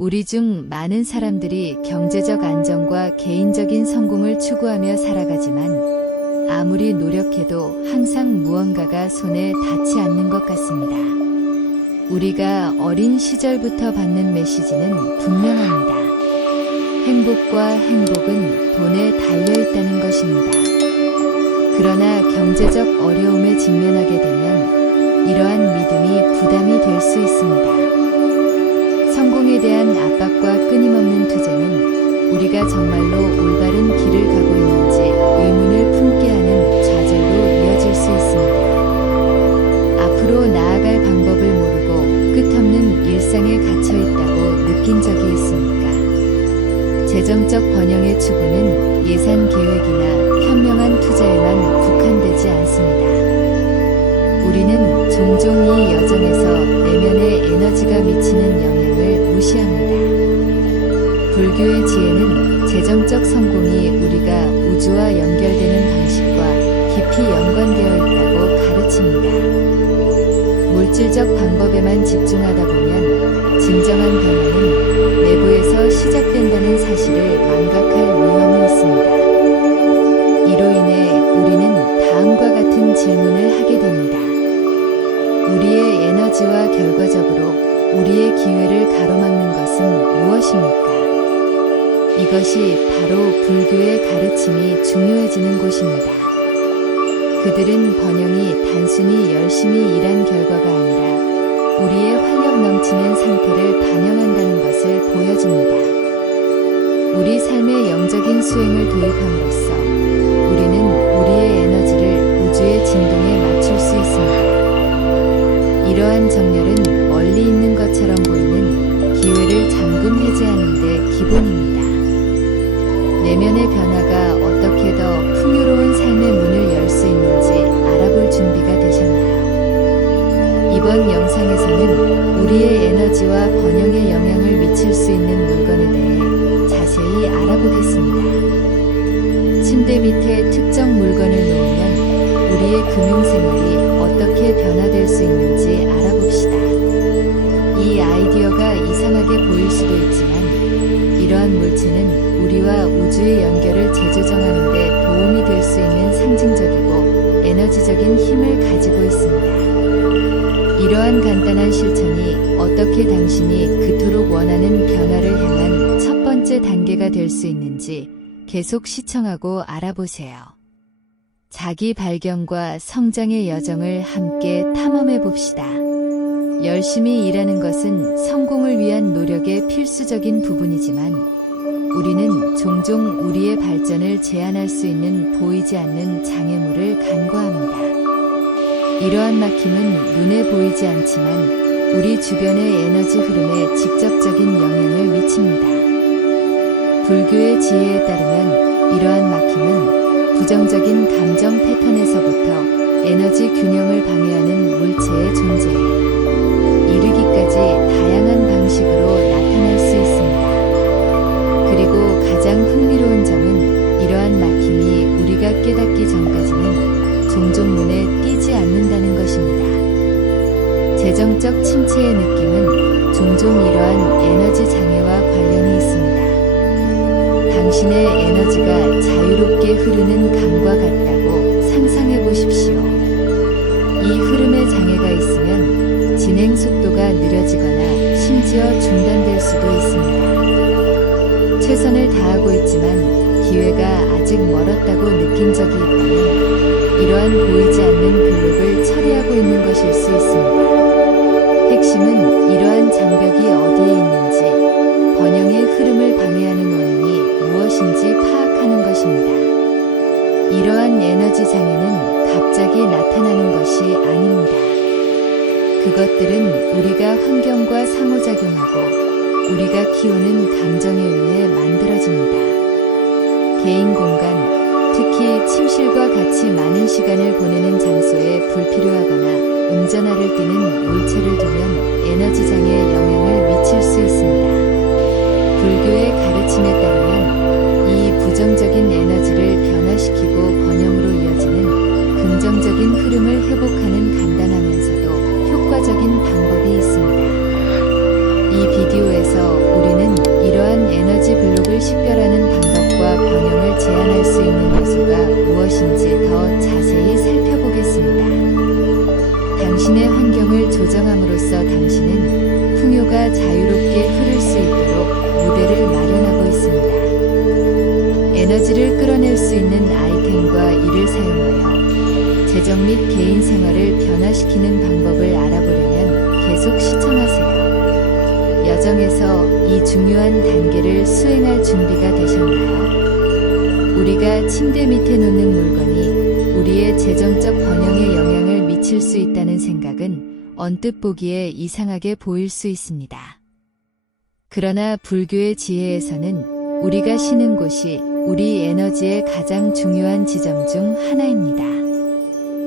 우리 중 많은 사람들이 경제적 안정과 개인적인 성공을 추구하며 살아가지만 아무리 노력해도 항상 무언가가 손에 닿지 않는 것 같습니다. 우리가 어린 시절부터 받는 메시지는 분명합니다. 행복과 행복은 돈에 달려있다는 것입니다. 그러나 경제적 어려움에 직면하게 되면 이러한 믿음이 부담이 될 수 있습니다. 성공에 대한 압박과 끊임없는 투쟁은 우리가 정말로 올바른 길을 가고 있는지 의문을 품게 하는 좌절로 이어질 수 있습니다. 앞으로 나아갈 방법을 모르고 끝없는 일상에 갇혀 있다고 느낀 적이 있습니까? 재정적 번영의 추구는 예산 계획이나 현명한 투자에만 국한되지 않습니다. 우리는 종종 이 여정에서 내면의 에너지가 미치는 영향을 무시합니다. 불교의 지혜는 재정적 성공이 우리가 우주와 연결되는 방식과 깊이 연관되어 있다고 가르칩니다. 물질적 방법에만 집중하다 보면 진정한 변화는 내부에서 시작된다는 사실을 망각할 위험이 있습니다. 이로 인해 우리는 다음과 같은 질문을 하게 됩니다. 우리의 에너지와 결과적으로 우리의 기회를 가로막는 것은 무엇입니까? 이것이 바로 불교의 가르침이 중요해지는 곳입니다. 그들은 번영이 단순히 열심히 일한 결과가 아니라 우리의 활력 넘치는 상태를 반영한다는 것을 보여줍니다. 우리 삶의 영적인 수행을 도입함으로써 우리는 우리의 에너지를 우주의 진동에 맞출 수 있습니다. 이러한 정렬은 멀리 있는 것처럼 보이는 기회를 잠금 해제하는 데 기본입니다. 내면의 변화가 어떻게 더 풍요로운 삶의 문을 열 수 있는지 알아볼 준비가 되셨나요? 이번 영상에서는 우리의 에너지와 번영에 영향을 미칠 수 있는 물건에 대해 자세히 알아보겠습니다. 침대 밑에 특정 물건을 놓으면 우리의 금융생활이 어떻게 변화될 수 있는지 알아봅시다. 이 아이디어가 이상하게 보일 수도 있지만 이러한 물체는 우리와 우주의 연결을 재조정하는 데 도움이 될 수 있는 상징적이고 에너지적인 힘을 가지고 있습니다. 이러한 간단한 실천이 어떻게 당신이 그토록 원하는 변화를 향한 첫 번째 단계가 될 수 있는지 계속 시청하고 알아보세요. 자기 발견과 성장의 여정을 함께 탐험해 봅시다. 열심히 일하는 것은 성공을 위한 노력의 필수적인 부분이지만 우리는 종종 우리의 발전을 제한할 수 있는 보이지 않는 장애물을 간과합니다. 이러한 막힘은 눈에 보이지 않지만 우리 주변의 에너지 흐름에 직접적인 영향을 미칩니다. 불교의 지혜에 따르면 이러한 막힘은 부정적인 감정 패턴에서부터 에너지 균형을 방해하는 물체의 존재에 이르기까지 다양한 방식으로 나타날 수 있습니다. 그리고 가장 흥미로운 점은 이러한 막힘이 우리가 깨닫기 전까지는 종종 눈에 띄지 않는다는 것입니다. 재정적 침체의 느낌은 종종 이러한 에너지 장애와 관련이 있습니다. 당신의 에너지가 자유롭게 흐르는 강과 같다고 상상해 보십시오. 이 흐름에 장애가 있으면 진행 속도가 느려지거나 심지어 중단될 수도 있습니다. 최선을 다하고 있지만 기회가 아직 멀었다고 느낀 적이 있다면 이러한 보이지 않는 블록을 처리하고 있는 것일 수 있습니다. 핵심은 이러한 장벽이 어디에 있는지, 번영의 흐름을 방해하는 원인이 무엇인지 파악하는 것입니다. 이러한 에너지 장애는 갑자기 나타나는 것이 아닙니다. 그것들은 우리가 환경과 상호작용하고 우리가 키우는 감정에 의해 만들어집니다. 개인 공간, 특히 침실과 같이 많은 시간을 보내는 장소에 불필요하거나 운전화를 띠는 물체를 두면 에너지 장애에 영향을 미칠 수 있습니다. 불교의 가르침에 따르면 이 부정적인 에너지를 변화시키고 번영으로 이어지는 긍정적인 흐름을 회복하는 간단하면서도 효과적인 방법이 있습니다. 이 비디오에서 우리는 재정 및 개인 생활을 변화시키는 방법을 알아보려면 계속 시청하세요. 여정에서 이 중요한 단계를 수행할 준비가 되셨나요? 우리가 침대 밑에 놓는 물건이 우리의 재정적 번영에 영향을 미칠 수 있다는 생각은 언뜻 보기에 이상하게 보일 수 있습니다. 그러나 불교의 지혜에서는 우리가 쉬는 곳이 우리 에너지의 가장 중요한 지점 중 하나입니다.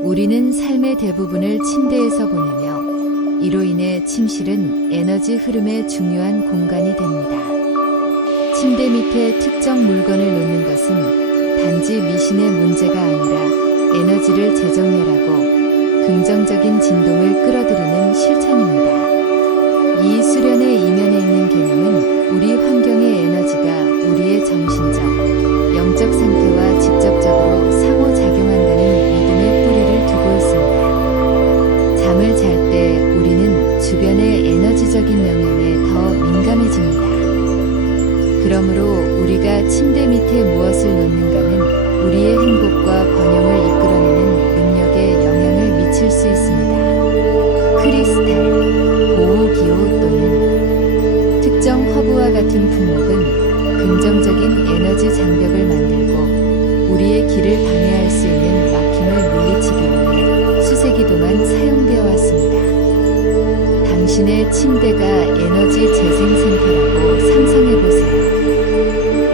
우리는 삶의 대부분을 침대에서 보내며 이로 인해 침실은 에너지 흐름의 중요한 공간이 됩니다. 침대 밑에 특정 물건을 놓는 것은 단지 미신의 문제가 아니라 에너지를 재정렬하고 긍정적인 진동을 끌어들이는 실천입니다. 이 수련의 이면에 있는 개념은 우리 환경의 에너지가 우리의 정신적, 영적 상태와 직접적으로 상호작용한다는 믿음의 뿌리를 두고 있습니다. 잠을 잘 때 우리는 주변의 에너지적인 영향에 더 민감해집니다. 그러므로 우리가 침대 밑에 무엇을 놓는가는 우리의 행복과 번영을 이끌어내는 능력에 영향을 미칠 수 있습니다. 크리스탈, 보호기호 또는 특정 허브와 같은 품목은 긍정적인 에너지 장벽을 만들고 우리의 길을 방해할 수 있는 막힘을 물리치기 위해 수세기 동안 사용되어 왔습니다. 당신의 침대가 에너지 재생센터라고 상상해보세요.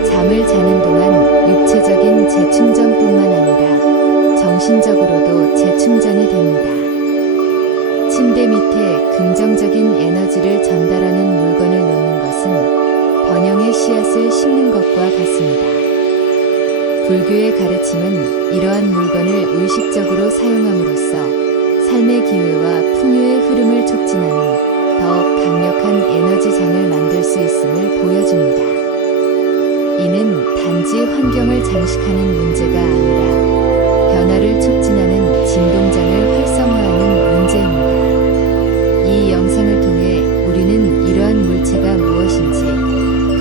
잠을 자는 동안 육체적인 재충전뿐만 아니라 정신적으로도 재충전이 됩니다. 침대 밑에 긍정적인 에너지를 전달하는 물건을 놓는 것은 번영의 씨앗을 심는 것과 같습니다. 불교의 가르침은 이러한 물건을 의식적으로 사용함으로써 삶의 기회와 풍요의 흐름을 촉진하는 더 강력한 에너지장을 만들 수 있음을 보여줍니다. 이는 단지 환경을 장식하는 문제가 아니라 변화를 촉진하는 진동장을 활성화하는 문제입니다. 이 영상을 통해 우리는 이러한 물체가 무엇인지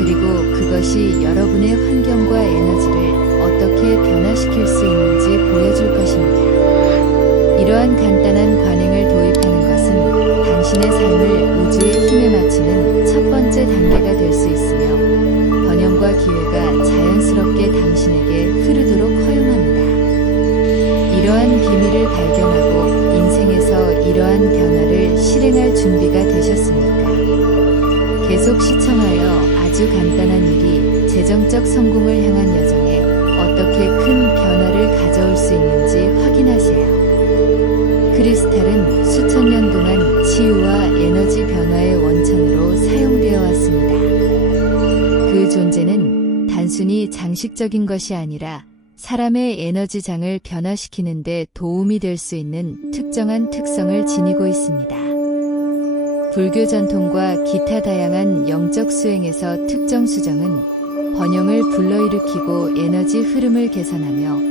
그리고 그것이 여러분의 환경과 에너지를 어떻게 변화시킬 수 있는지 보여줄 것입니다. 이러한 간단한 관행을 도입하는 것은 당신의 삶을 우주의 힘에 맞추는 첫 번째 단계가 될 수 있으며 번영과 기회가 자연스럽게 당신에게 흐르도록 허용합니다. 이러한 비밀을 발견하고 인생에서 이러한 변화를 실행할 준비가 되셨습니까? 계속 시청하여 아주 간단한 일이 재정적 성공을 향한 여정에 어떻게 큰 변화를 가져올 수 있는지 확인하세요. 크리스탈은 수천 년 동안 치유와 에너지 변화의 원천으로 사용되어 왔습니다. 그 존재는 단순히 장식적인 것이 아니라 사람의 에너지장을 변화시키는 데 도움이 될 수 있는 특정한 특성을 지니고 있습니다. 불교 전통과 기타 다양한 영적 수행에서 특정 수정은 번영을 불러일으키고 에너지 흐름을 개선하며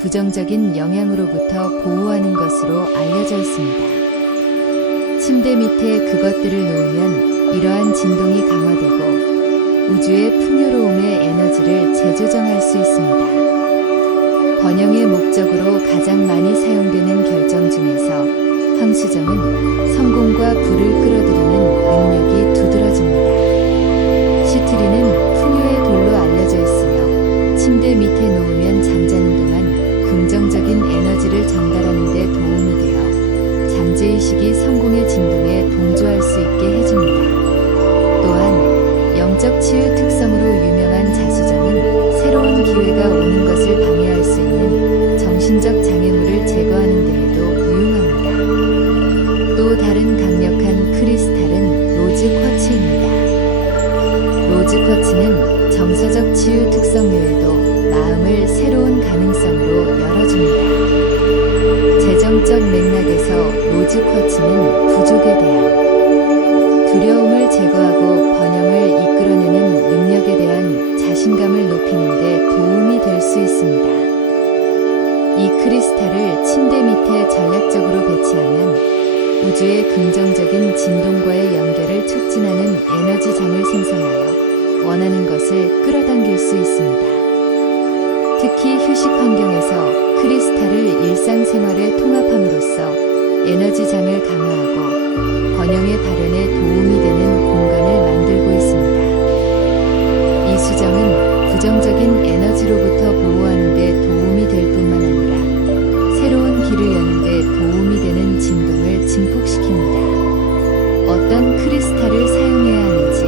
부정적인 영향으로부터 보호하는 것으로 알려져 있습니다. 침대 밑에 그것들을 놓으면 이러한 진동이 강화되고 우주의 풍요로움의 에너지를 재조정할 수 있습니다. 번영의 목적으로 가장 많이 사용되는 결정 중에서 황수정은 성공과 부를 끌어들이는 능력이 두드러집니다. 시트리는 풍요의 돌로 알려져 있으며 침대 밑에 놓으면 잠자는 동안 긍정적인 에너지를 전달하는 데 도움이 되어 잠재의식이 성공의 진동에 동조할 수 있게 해줍니다. 또한 영적 치유 특성으로 유명한 자수정은 새로운 기회가 오는 것을 방해할 수 있는 정신적 장애물을 제거하는 데에도 유용합니다. 또 다른 강력한 크리스탈은 로즈 쿼츠입니다. 로즈 쿼츠는 정서적 치유 특성 외에도 마음을 새로운 가능성으로 열어줍니다. 재정적 맥락에서 로즈 쿼츠는 부족에 대한 두려움을 제거하고 번영을 이끌어내는 능력에 대한 자신감을 높이는 데 도움이 될 수 있습니다. 이 크리스탈을 침대 밑에 전략적으로 배치하면 우주의 긍정적인 진동과의 연결을 촉진하는 에너지장을 생성하여 원하는 것을 끌어당길 수 있습니다. 특히 휴식 환경에서 크리스탈을 일상생활에 통합함으로써 에너지장을 강화하고 번영의 발현에 도움이 되는 공간을 만들고 있습니다. 이 수정은 부정적인 에너지로부터 보호하는 데 도움이 될 뿐만 아니라 새로운 길을 여는 데 도움이 되는 진동을 증폭시킵니다. 어떤 크리스탈을 사용해야 하는지,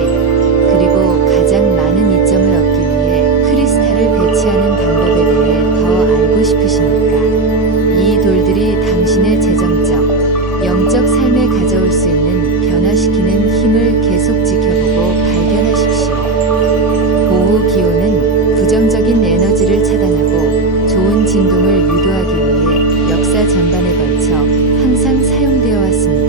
그리고 가장 많은 이점을 얻기 위해 크리스탈을 배치하는 방법에 대해 더 알고 싶으십니까? 이 돌들이 당신의 재정적, 영적 삶에 가져올 수 있는 변화시키는 힘을 계속 지켜보고 발견하십시오. 보호 기호는 부정적인 에너지를 차단하고 좋은 진동을 유도하기 위해 역사 전반에 걸쳐 항상 사용되어 왔습니다.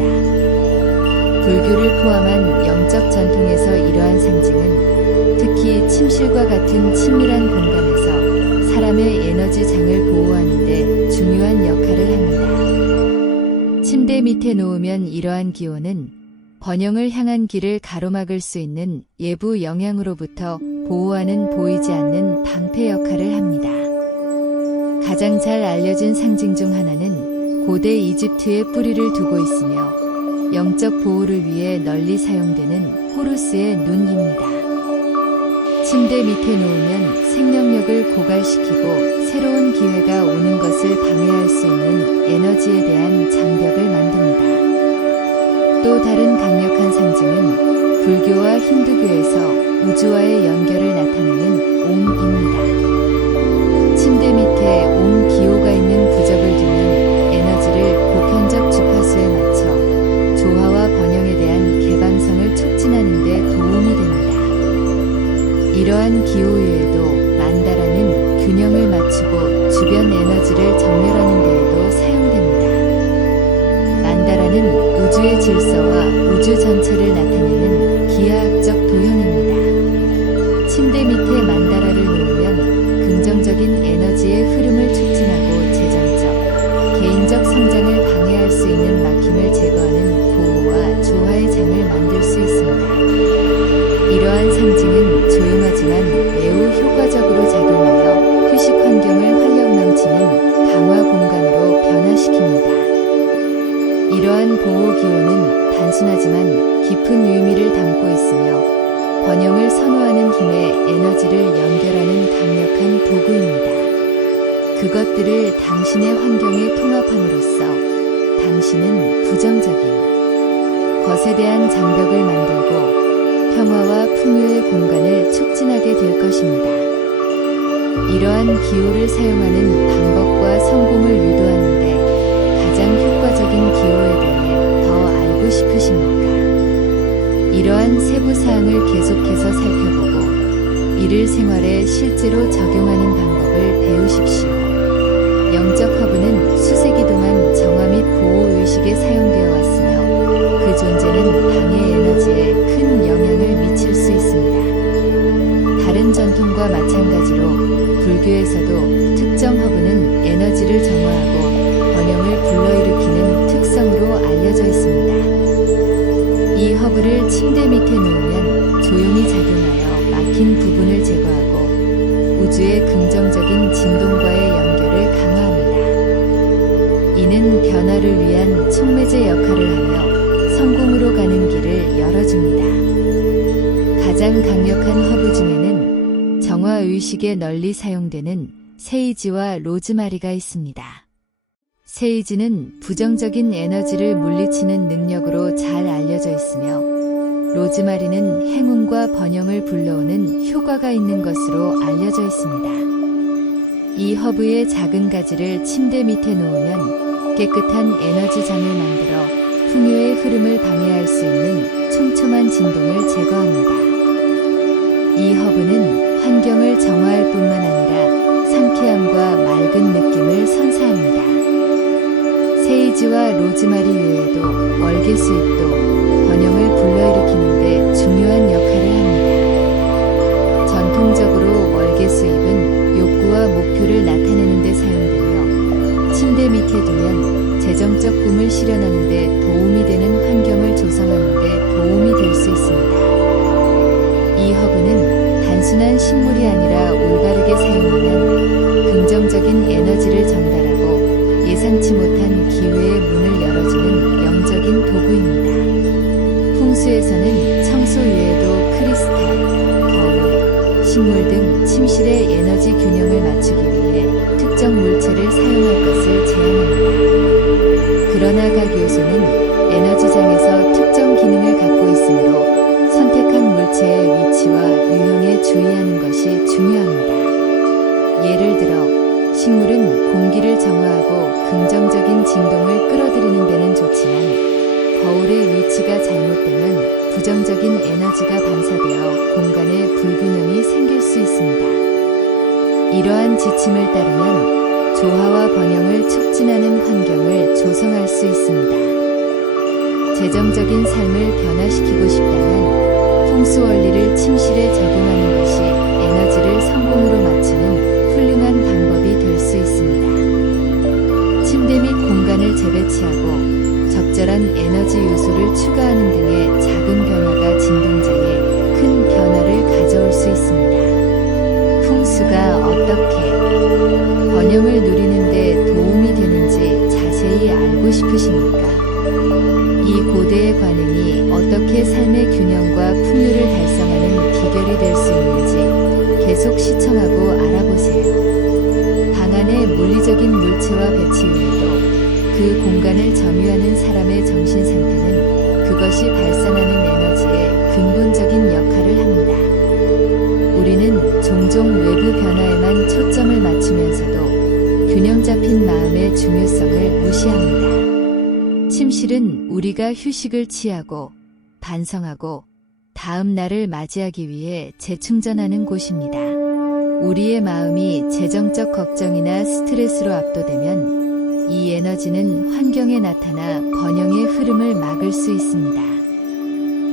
불교를 포함한 영적 전통에서 이러한 상징은 특히 침실과 같은 친밀한 공간에서 사람의 에너지 장을 보호하는 데 중요한 역할을 합니다. 침대 밑에 놓으면 이러한 기호는 번영을 향한 길을 가로막을 수 있는 예부 영향으로부터 보호하는 보이지 않는 방패 역할을 합니다. 가장 잘 알려진 상징 중 하나는 고대 이집트에 뿌리를 두고 있으며 영적 보호를 위해 널리 사용되는 호루스의 눈입니다. 침대 밑에 놓으면 생명력을 고갈시키고 새로운 기회가 오는 것을 방해할 수 있는 에너지에 대한 장벽을 만듭니다. 또 다른 강력한 상징은 불교와 힌두교에서 우주와의 연결을 나타내는 옴입니다. 침대 밑에 옴 기호가 있는 부적을 두면 에너지를 보편적 주파수에 맞춰 조화와 번영에 대한 개방성을 촉진하는 데 도움이 됩니다. 이러한 기호 외에도 만다라는 균형을 맞추고 주변 에너지를 정렬하는 데에도 사용됩니다. 만다라는 우주의 질서와 우주 전체를 나타내는 기하학적 도형입니다. 침대 밑에 만다라를 놓으면 긍정적인 에너지의 흐름을 촉진하고 재정적, 개인적 성장을 방해할 수 있는 막힘을 제거하는 보호와 조화의 장을 만들 수 있습니다. 이러한 상징은 조용하지만 매우 효과적으로 작용하여 휴식 환경을 활력 넘치는 강화 공간으로 변화시킵니다. 이러한 보호 기호는 단순하지만 깊은 의미를 담고 있으며 번영을 선호하는 힘의 에너지를 연결하는 강력한 도구입니다. 그것들을 당신의 환경에 통합함으로써 당신은 부정적인 것에 대한 장벽을 만들고 평화와 풍요의 공간을 촉진하게 될 것입니다. 이러한 기호를 사용하는 방법과 성공을 유도하는 데 가장 효과적인 기호에 대해 더 알고 싶으십니까? 이러한 세부 사항을 계속해서 살펴보고 이를 생활에 실제로 적용하는 방법을 배우십시오. 영적 허브는 수세기 동안 정화 및 보호 의식에 사용되어 왔으며 그 존재는 방해 에너지에 큰 영향을 미칠 수 있습니다. 다른 전통과 마찬가지로 불교에서도 특정 허브는 에너지를 정화하고 번영을 불러일으키는 특성으로 알려져 있습니다. 이 허브를 침대 밑에 놓으면 조용히 작용하여 막힌 부분을 제거하고 우주의 긍정적인 진동과의 연결을 강화합니다. 이는 변화를 위한 촉매제 역할을 하며 성공으로 가는 길을 열어줍니다. 가장 강력한 허브 중에는 정화 의식에 널리 사용되는 세이지와 로즈마리가 있습니다. 세이지는 부정적인 에너지를 물리치는 능력으로 잘 알려져 있으며 로즈마리는 행운과 번영을 불러오는 효과가 있는 것으로 알려져 있습니다. 이 허브의 작은 가지를 침대 밑에 놓으면 깨끗한 에너지장을 만들어 풍요의 흐름을 방해할 수 있는 촘촘한 진동을 제거합니다. 이 허브는 환경을 정화할 뿐만 아니라 상쾌함과 맑은 느낌을 선사합니다. 세이지와 로즈마리 외에도 월계수잎도 번영을 불러일으키는 데 중요한 역할을 합니다. 전통적으로 월계수잎은 욕구와 목표를 나타내는 데 사용되며 침대 밑에 두면 재정적 꿈을 실현하는 데 도움이 되는 환경을 조성하는 데 도움이 될 수 있습니다. 이 허브는 단순한 식물이 아니라 올바르게 사용하면 긍정적인 에너지를 전달 예상치 못한 기회의 문을 열어주는 영적인 도구입니다. 풍수에서는 청소 외에도 크리스탈, 거울, 식물 등 침실의 에너지 균형을 맞추기 위해 특정 물체를 사용할 것을 제한합니다. 그러나 각 요소는 에너지장에서 특정 기능을 갖고 있으므로 선택한 물체의 위치와 유형에 주의하는 것이 중요합니다. 예를 들어 식물은 공기를 정화하고 긍정적인 진동을 끌어들이는 데는 좋지만 거울의 위치가 잘못되면 부정적인 에너지가 반사되어 공간에 불균형이 생길 수 있습니다. 이러한 지침을 따르면 조화와 번영을 촉진하는 환경을 조성할 수 있습니다. 재정적인 삶을 변화시키고 싶다면 풍수 원리를 침실에 적용하는 것이 에너지를 성공으로 맞추는 훌륭한 방법이 될 수 있습니다. 침대 및 공간을 재배치하고 적절한 에너지 요소를 추가하는 등의 작은 변화가 진동장에 큰 변화를 가져올 수 있습니다. 풍수가 어떻게 번영을 누리는 데 도움이 되는지 자세히 알고 싶으십니까? 이 고대의 관행이 어떻게 삶의 균형과 풍요를 달성하는 비결이 될 수 있는지 계속 시청하고 알아보세요. 방 안의 물리적인 물체와 배치 외에도 그 공간을 점유하는 사람의 정신 상태는 그것이 발산하는 에너지의 근본적인 역할을 합니다. 우리는 종종 외부 변화에만 초점을 맞추면서도 균형 잡힌 마음의 중요성을 무시합니다. 침실은 우리가 휴식을 취하고 반성하고 다음 날을 맞이하기 위해 재충전하는 곳입니다. 우리의 마음이 재정적 걱정이나 스트레스로 압도되면 이 에너지는 환경에 나타나 번영의 흐름을 막을 수 있습니다.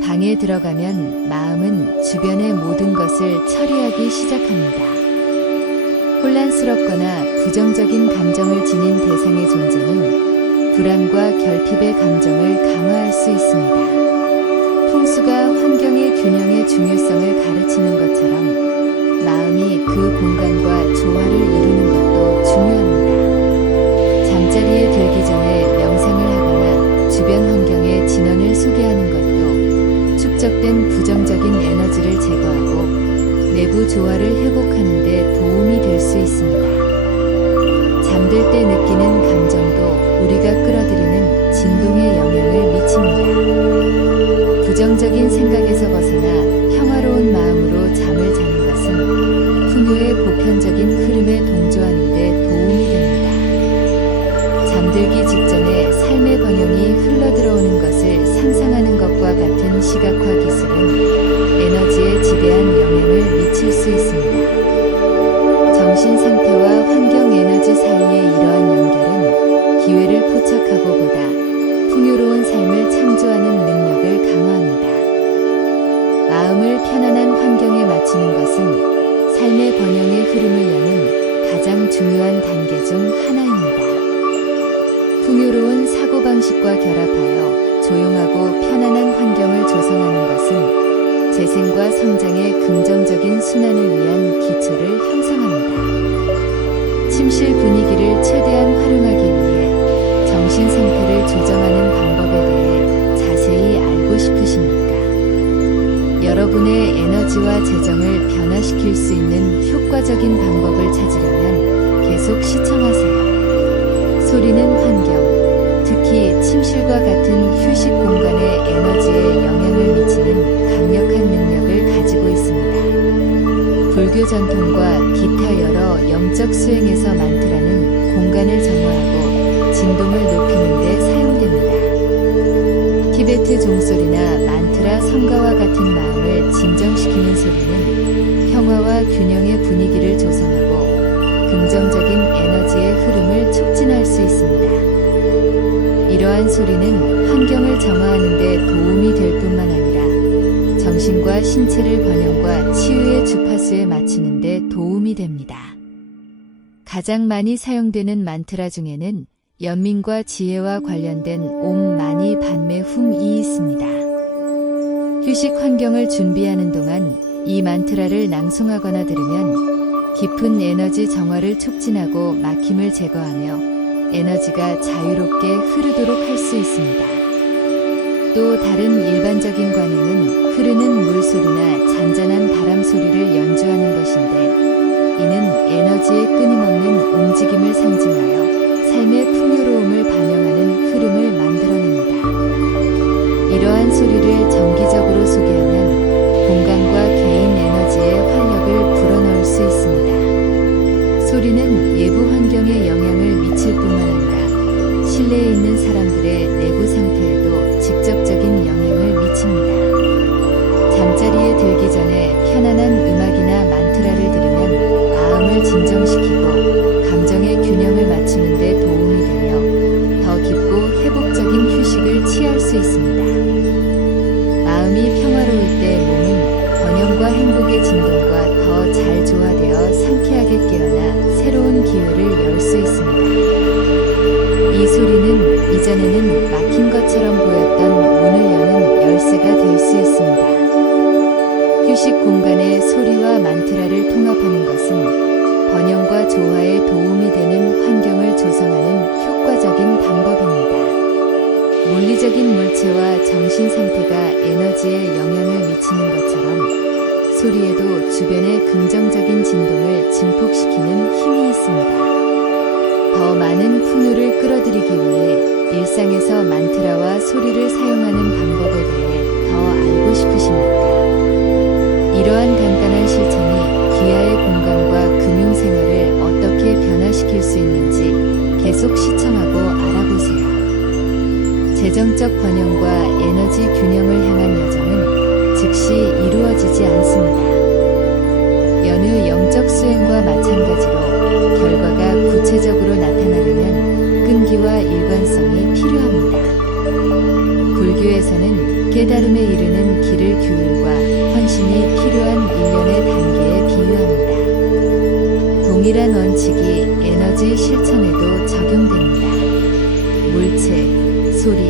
방에 들어가면 마음은 주변의 모든 것을 처리하기 시작합니다. 혼란스럽거나 부정적인 감정을 지닌 대상의 존재는 불안과 결핍의 감정을 강화할 수 있습니다. 풍수가 환경의 균형의 중요성을 가르치는 것처럼 마음이 그 공간과 조화를 이루는 것도 중요합니다. 잠자리에 들기 전에 명상을 하거나 주변 환경의 진원을 소개하는 것도 축적된 부정적인 에너지를 제거하고 내부 조화를 회복하는 데 도움이 될 수 있습니다. 잠들 때 느끼는 감정도 우리가 끌어들이는 진동에 영향을 미칩니다. 부정적인 생각에서 벗어나 평화로운 마음으로 잠을 자는 것은 풍요의 보편적인 흐름에 동조하는 데 도움이 됩니다. 잠들기 직전에 삶의 번영이 흘러들어오는 것을 상상하는 것과 같은 시각화 기술은 에너지에 지대한 영향을 미칠 수 있습니다. 정신 상태와 환경 에너지 사이의 이러한 연결은 기회를 포착하고 보다 풍요로운 삶을 창조하는 능력을 강화합니다. 마음을 편안한 환경에 맞추는 것은 삶의 번영의 흐름을 여는 가장 중요한 단계 중 하나입니다. 풍요로운 사고방식과 결합하여 조용하고 편안한 환경을 조성하는 것은 재생과 성장의 긍정적인 순환을 위한 기초를 형성합니다. 침실 분위기를 최대한 활용하기 위해 정신 상태를 조정하는 방법에 대해 자세히 알고 싶으십니까? 여러분의 에너지와 재정을 변화시킬 수 있는 효과적인 방법을 찾으려면 계속 시청하세요. 소리는 환경, 특히 침실과 같은 휴식 공간의 에너지에 영향을 미치는 강력한 능력을 가지고 있습니다. 불교 전통과 기타 여러 영적 수행에서 만트라는 공간을 정화하고 진동을 높이는 데 사용됩니다. 티베트 종소리나 만트라 성가와 같은 마음을 진정시키는 소리는 평화와 균형의 분위기를 조성하고 긍정적인 에너지의 흐름을 촉진할 수 있습니다. 이러한 소리는 환경을 정화하는 데 도움이 될 뿐만 아니라 정신과 신체를 번영과 치유의 주파수에 맞추는 데 도움이 됩니다. 가장 많이 사용되는 만트라 중에는 연민과 지혜와 관련된 옴 마니 padme hum이 있습니다. 휴식 환경을 준비하는 동안 이 만트라를 낭송하거나 들으면 깊은 에너지 정화를 촉진하고 막힘을 제거하며 에너지가 자유롭게 흐르도록 할 수 있습니다. 또 다른 일반적인 관행은 흐르는 물소리나 잔잔한 바람 소리를 연주하는 것인데, 이는 에너지의 끊임없는 움직임을 상징하여 삶의 풍요로움을 반영하는 흐름을 만들어냅니다. 이러한 소리를 정기적으로 소개하면 공간과 개인 에너지의 활력을 불어넣을 수 있습니다. 소리는 외부 환경에 영향을 미칠 뿐만 아니라 실내에 있는 사람들의 내부 상태에도 직접적인 영향을 미칩니다. 잠자리에 들기 전에 편안한 음악이나 만트라를 들으면 마음을 진정시키고 감정의 균형을 맞추는 데 도움이 되며 더 깊고 회복적인 휴식을 취할 수 있습니다. 마음이 평화로울 때 몸은 번영과 행복의 진동과 더 잘 조화되어 상쾌하게 깨어나 새로운 기회를 열 수 있습니다. 이 소리는 이전에는 막힌 것처럼 보였던 문을 여는 열쇠가 될 수 있습니다. 휴식 공간에 소리와 만트라를 통합하는 것은 번영과 조화에 도움이 되는 환경을 조성하는 효과적인 방법입니다. 물리적인 물체와 정신 상태가 에너지에 영향을 미치는 것처럼 소리에도 주변의 긍정적인 진동을 증폭시키는 힘이 있습니다. 더 많은 풍요를 끌어들이기 위해 일상에서 만트라와 소리를 사용하는 방법에 대해 더 알고 싶으십니까? 이러한 간단한 실천이 기아의 공간과 금융생활을 어떻게 변화시킬 수 있는지 계속 시청하고 알아보세요. 재정적 번영과 에너지 균형을 향한 여정은 즉시 이루어지지 않습니다. 여느 영적 수행과 마찬가지로 결과가 구체적으로 나타나려면 끈기와 일관성이 필요합니다. 불교에서는 깨달음에 이르는 길을 규율과 헌신이 필요한 일련의 단계에 비유합니다. 동일한 원칙이 에너지 실천에도 적용됩니다. 물체, 소리,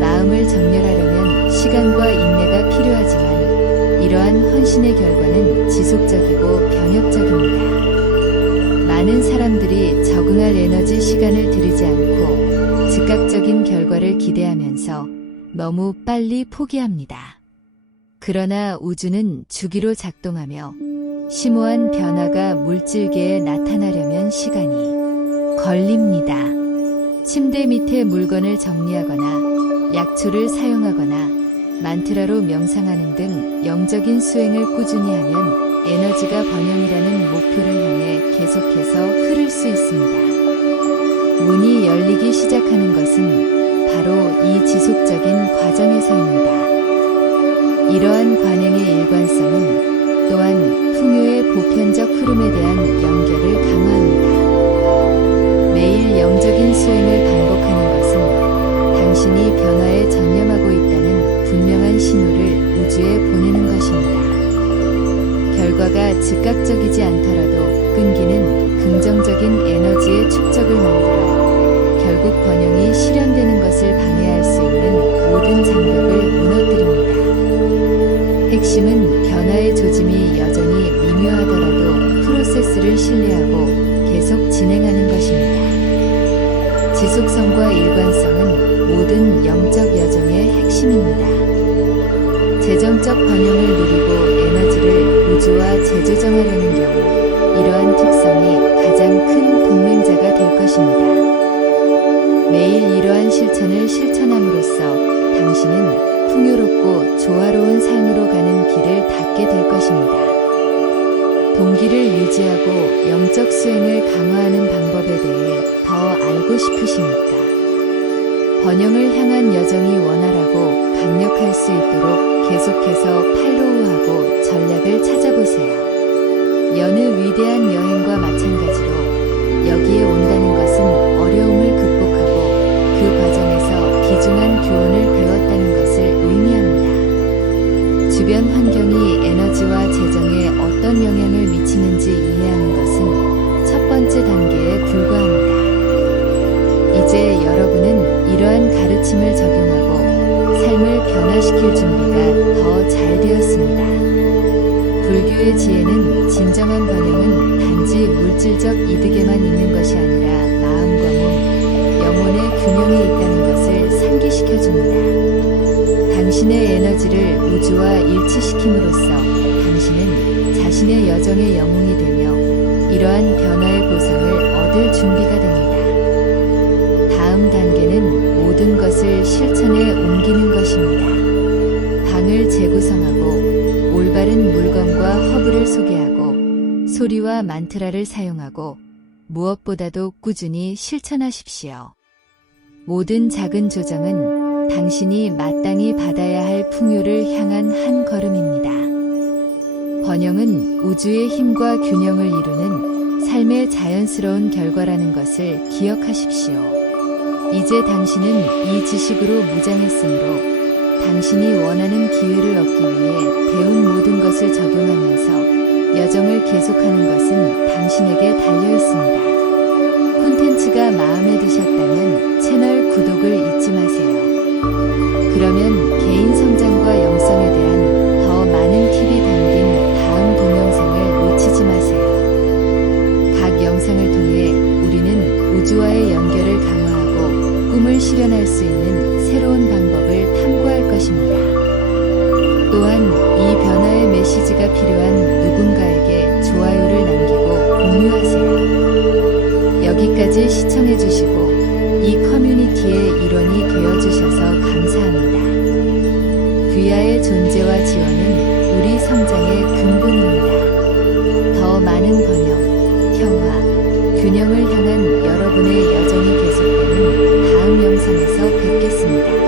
마음을 정렬하려면 시간과 인내가 필요하지만 이러한 헌신의 결과는 지속적이고 변혁적입니다. 많은 사람들이 적응할 에너지 시간을 들이지 않고 즉각적인 결과를 기대하면서 너무 빨리 포기합니다. 그러나 우주는 주기로 작동하며 심오한 변화가 물질계에 나타나려면 시간이 걸립니다. 침대 밑에 물건을 정리하거나 약초를 사용하거나 만트라로 명상하는 등 영적인 수행을 꾸준히 하면 에너지가 번영이라는 목표를 향해 계속해서 흐를 수 있습니다. 문이 열리기 시작하는 것은 바로 이 지속적인 과정에서입니다. 이러한 관행의 일관성은 또한 풍요의 보편적 흐름에 대한 연결을 강화합니다. 매일 영적인 수행을 반복하는 것은 당신이 변화에 전념하고 있다는 분명한 신호를 우주에 보내는 것입니다. 결과가 즉각적이지 않더라도 끈기는 긍정적인 에너지의 축적을 만들어 결국 번영이 실현되는 것을 방해할 수 있는 모든 장벽을 무너뜨립니다. 핵심은 변화의 조짐이 여전히 미묘하더라도 프로세스를 신뢰하고 계속 진행하는 것입니다. 지속성과 일관성은 모든 영적 여정의 핵심입니다. 재정적 번영을 누리고 에너지를 우주와 재조정하려는 경우 이러한 특성이 가장 큰 동맹자가 될 것입니다. 매일 이러한 실천을 실천함으로써 당신은 풍요롭고 조화로운 삶으로 가는 길을 닫게 될 것입니다. 동기를 유지하고 영적 수행을 강화하는 방법에 대해 더 알고 싶으십니까? 번영을 향한 여정이 원활하고 강력할 수 있도록 계속해서 팔로우하고 전략을 찾아보세요. 여느 위대한 여행과 마찬가지로 여기에 온다는 것은 어려움을 극복하고 그 과정에서 귀중한 교훈을 배웠다는 것을 의미합니다. 주변 환경이 에너지와 재정에 어떤 영향을 미치는지 이해하는 것은 첫 번째 단계에 불과합니다. 이제 여러분은 이러한 가르침을 적용하고 삶을 변화시킬 준비가 더 잘 되었습니다. 불교의 지혜는 진정한 번영은 단지 물질적 이득에만 있는 것이 아니라 마음과 몸, 여러분의 균형에 있다는 것을 상기시켜줍니다. 당신의 에너지를 우주와 일치시킴으로써 당신은 자신의 여정의 영웅이 되며 이러한 변화의 보상을 얻을 준비가 됩니다. 다음 단계는 모든 것을 실천에 옮기는 것입니다. 방을 재구성하고 올바른 물건과 허브를 소개하고 소리와 만트라를 사용하고 무엇보다도 꾸준히 실천하십시오. 모든 작은 조정은 당신이 마땅히 받아야 할 풍요를 향한 한 걸음입니다. 번영은 우주의 힘과 균형을 이루는 삶의 자연스러운 결과라는 것을 기억하십시오. 이제 당신은 이 지식으로 무장했으므로 당신이 원하는 기회를 얻기 위해 배운 모든 것을 적용하면서 여정을 계속하는 것은 당신에게 달려 있습니다. 콘텐츠가 마음에 드셨다면 채널 구독을 잊지 마세요. 그러면 개인 성장과 영성에 대한 더 많은 팁이 담긴 다음 동영상을 놓치지 마세요. 각 영상을 통해 우리는 우주와의 연결을 강화하고 꿈을 실현할 수 있는 새로운 방법을 탐구할 것입니다. 또한 이 변화의 메시지가 필요한 누군가에게 좋아요를 남기고 공유하세요. 여기까지 시청해주시고 이 커뮤니티의 일원이 되어주셔서 감사합니다. 귀하의 존재와 지원은 우리 성장의 근본입니다. 더 많은 번영, 평화, 균형을 향한 여러분의 여정이 계속되는 다음 영상에서 뵙겠습니다.